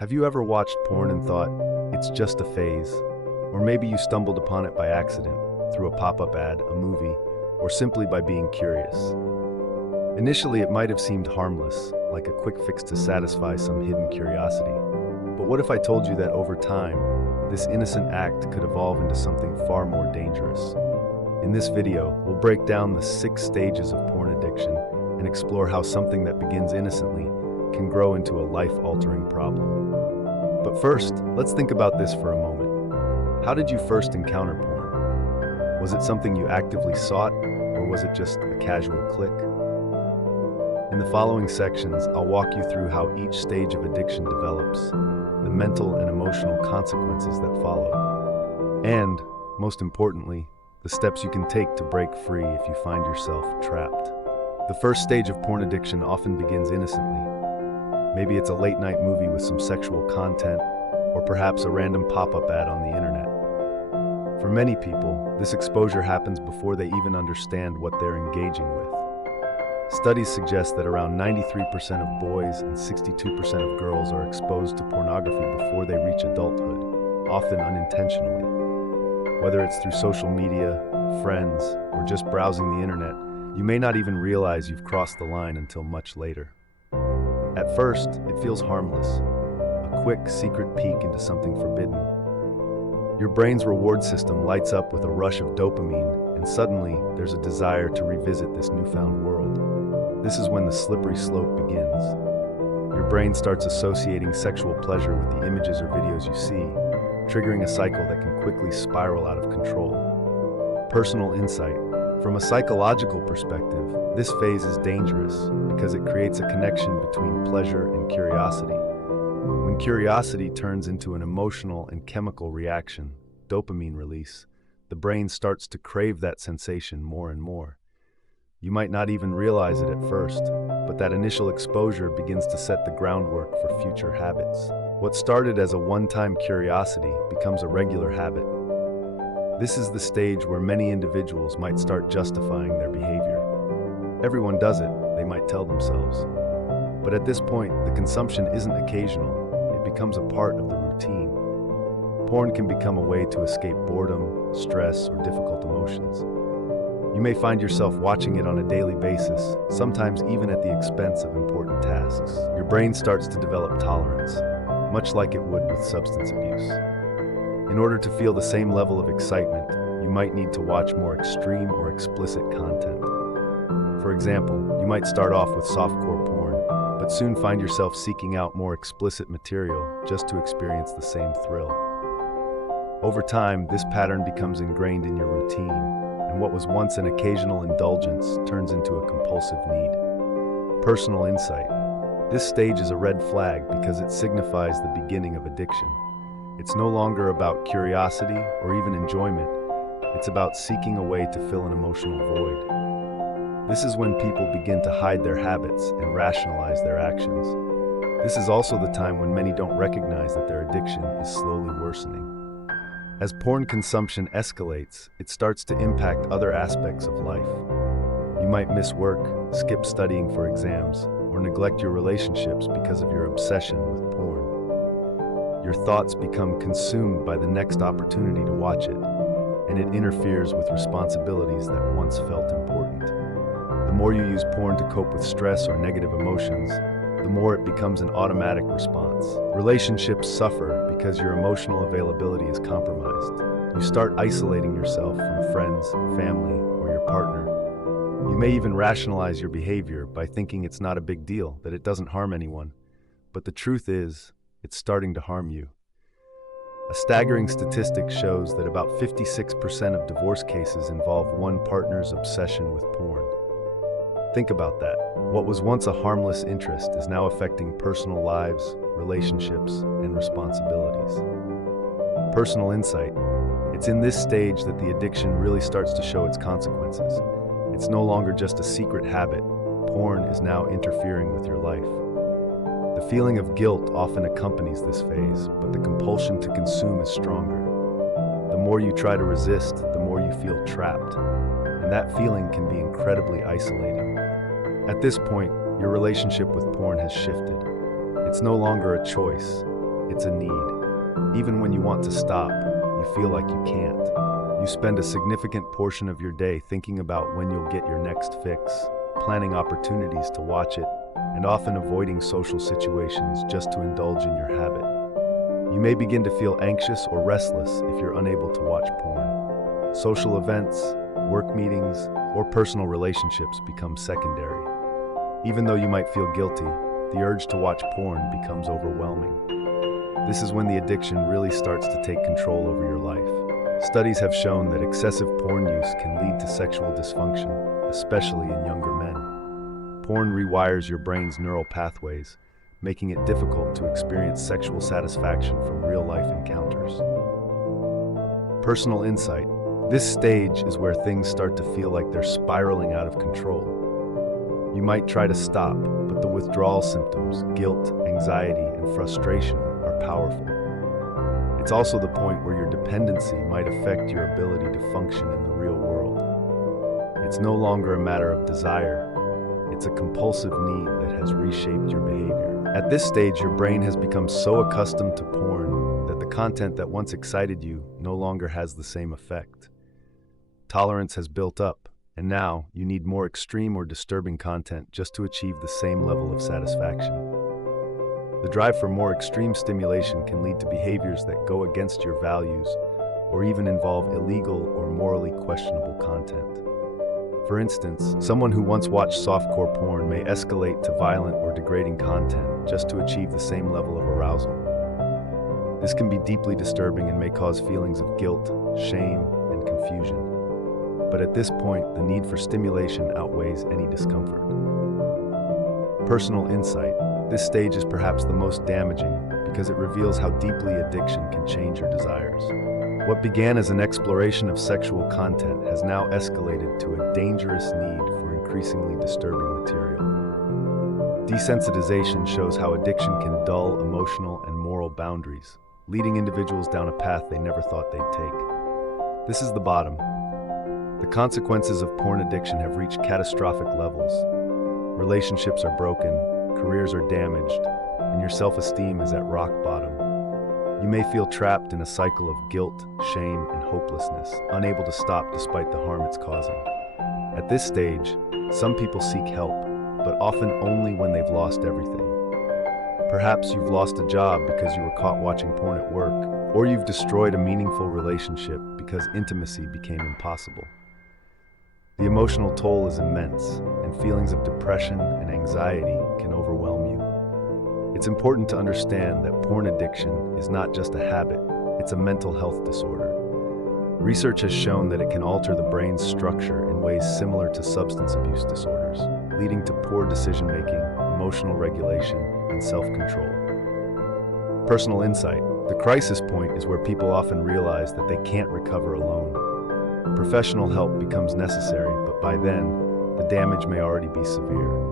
Have you ever watched porn and thought, it's just a phase? Or maybe you stumbled upon it by accident, through a pop-up ad, a movie, or simply by being curious. Initially, it might have seemed harmless, like a quick fix to satisfy some hidden curiosity. But what if I told you that over time, this innocent act could evolve into something far more dangerous? In this video, we'll break down the 6 stages of porn addiction and explore how something that begins innocently can grow into a life-altering problem. But first, let's think about this for a moment. How did you first encounter porn? Was it something you actively sought, or was it just a casual click? In the following sections, I'll walk you through how each stage of addiction develops, the mental and emotional consequences that follow, and, most importantly, the steps you can take to break free if you find yourself trapped. The first stage of porn addiction often begins innocently. Maybe it's a late-night movie with some sexual content, or perhaps a random pop-up ad on the internet. For many people, this exposure happens before they even understand what they're engaging with. Studies suggest that around 93% of boys and 62% of girls are exposed to pornography before they reach adulthood, often unintentionally. Whether it's through social media, friends, or just browsing the internet, you may not even realize you've crossed the line until much later. At first, it feels harmless, a quick, secret peek into something forbidden. Your brain's reward system lights up with a rush of dopamine, and suddenly, there's a desire to revisit this newfound world. This is when the slippery slope begins. Your brain starts associating sexual pleasure with the images or videos you see, triggering a cycle that can quickly spiral out of control. Personal insight. From a psychological perspective, this phase is dangerous because it creates a connection between pleasure and curiosity. When curiosity turns into an emotional and chemical reaction, dopamine release, the brain starts to crave that sensation more and more. You might not even realize it at first, but that initial exposure begins to set the groundwork for future habits. What started as a one-time curiosity becomes a regular habit. This is the stage where many individuals might start justifying their behavior. Everyone does it, they might tell themselves. But at this point, the consumption isn't occasional, it becomes a part of the routine. Porn can become a way to escape boredom, stress, or difficult emotions. You may find yourself watching it on a daily basis, sometimes even at the expense of important tasks. Your brain starts to develop tolerance, much like it would with substance abuse. In order to feel the same level of excitement, you might need to watch more extreme or explicit content. For example, you might start off with softcore porn, but soon find yourself seeking out more explicit material just to experience the same thrill. Over time, this pattern becomes ingrained in your routine, and what was once an occasional indulgence turns into a compulsive need. Personal insight. This stage is a red flag because it signifies the beginning of addiction. It's no longer about curiosity or even enjoyment. It's about seeking a way to fill an emotional void. This is when people begin to hide their habits and rationalize their actions. This is also the time when many don't recognize that their addiction is slowly worsening. As porn consumption escalates, it starts to impact other aspects of life. You might miss work, skip studying for exams, or neglect your relationships because of your obsession with porn. Your thoughts become consumed by the next opportunity to watch it, and it interferes with responsibilities that once felt important. The more you use porn to cope with stress or negative emotions, the more it becomes an automatic response. Relationships suffer because your emotional availability is compromised. You start isolating yourself from friends, family, or your partner. You may even rationalize your behavior by thinking it's not a big deal, that it doesn't harm anyone. But the truth is, it's starting to harm you. A staggering statistic shows that about 56% of divorce cases involve one partner's obsession with porn. Think about that. What was once a harmless interest is now affecting personal lives, relationships, and responsibilities. Personal insight. It's in this stage that the addiction really starts to show its consequences. It's no longer just a secret habit. Porn is now interfering with your life. The feeling of guilt often accompanies this phase, but the compulsion to consume is stronger. The more you try to resist, the more you feel trapped. And that feeling can be incredibly isolating. At this point, your relationship with porn has shifted. It's no longer a choice. it's a need. Even when you want to stop, you feel like you can't. You spend a significant portion of your day thinking about when you'll get your next fix, planning opportunities to watch it, and often avoiding social situations just to indulge in your habit. You may begin to feel anxious or restless if you're unable to watch porn. Social events, work meetings, or personal relationships become secondary. Even though you might feel guilty, the urge to watch porn becomes overwhelming. This is when the addiction really starts to take control over your life. Studies have shown that excessive porn use can lead to sexual dysfunction, especially in younger men. Porn rewires your brain's neural pathways, making it difficult to experience sexual satisfaction from real-life encounters. Personal insight. This stage is where things start to feel like they're spiraling out of control. You might try to stop, but the withdrawal symptoms, guilt, anxiety, and frustration are powerful. It's also the point where your dependency might affect your ability to function in the real world. It's no longer a matter of desire. It's a compulsive need that has reshaped your behavior. At this stage, your brain has become so accustomed to porn that the content that once excited you no longer has the same effect. Tolerance has built up, and now you need more extreme or disturbing content just to achieve the same level of satisfaction. The drive for more extreme stimulation can lead to behaviors that go against your values or even involve illegal or morally questionable content. For instance, someone who once watched softcore porn may escalate to violent or degrading content just to achieve the same level of arousal. This can be deeply disturbing and may cause feelings of guilt, shame, and confusion. But at this point, the need for stimulation outweighs any discomfort. Personal insight. This stage is perhaps the most damaging because it reveals how deeply addiction can change your desires. What began as an exploration of sexual content has now escalated to a dangerous need for increasingly disturbing material. Desensitization shows how addiction can dull emotional and moral boundaries, leading individuals down a path they never thought they'd take. This is the bottom. The consequences of porn addiction have reached catastrophic levels. Relationships are broken, careers are damaged, and your self-esteem is at rock bottom. You may feel trapped in a cycle of guilt, shame, and hopelessness, unable to stop despite the harm it's causing. At this stage, some people seek help, but often only when they've lost everything. Perhaps you've lost a job because you were caught watching porn at work, or you've destroyed a meaningful relationship because intimacy became impossible. The emotional toll is immense, and feelings of depression and anxiety can overwhelm you. It's important to understand that porn addiction is not just a habit, it's a mental health disorder. Research has shown that it can alter the brain's structure in ways similar to substance abuse disorders, leading to poor decision-making, emotional regulation, and self-control. Personal insight. The crisis point is where people often realize that they can't recover alone. Professional help becomes necessary, but by then, the damage may already be severe.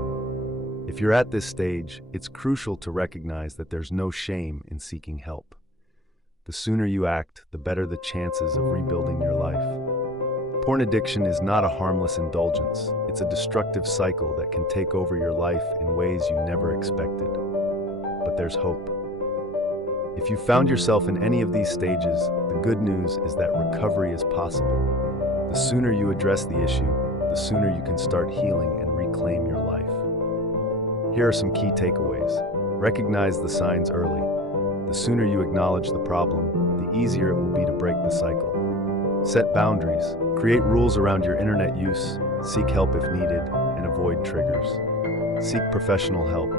If you're at this stage, it's crucial to recognize that there's no shame in seeking help. The sooner you act, the better the chances of rebuilding your life. Porn addiction is not a harmless indulgence. It's a destructive cycle that can take over your life in ways you never expected. But there's hope. If you found yourself in any of these stages, the good news is that recovery is possible. The sooner you address the issue, the sooner you can start healing and reclaim your life. Here are some key takeaways. Recognize the signs early. The sooner you acknowledge the problem, the easier it will be to break the cycle. Set boundaries. Create rules around your internet use. Seek help if needed, and avoid triggers. Seek professional help.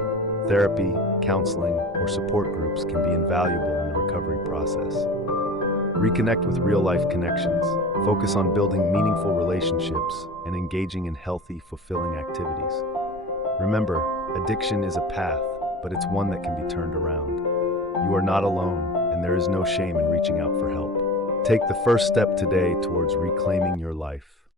Therapy, counseling, or support groups can be invaluable in the recovery process. Reconnect with real-life connections. Focus on building meaningful relationships and engaging in healthy, fulfilling activities. Remember, addiction is a path, but it's one that can be turned around. You are not alone, and there is no shame in reaching out for help. Take the first step today towards reclaiming your life.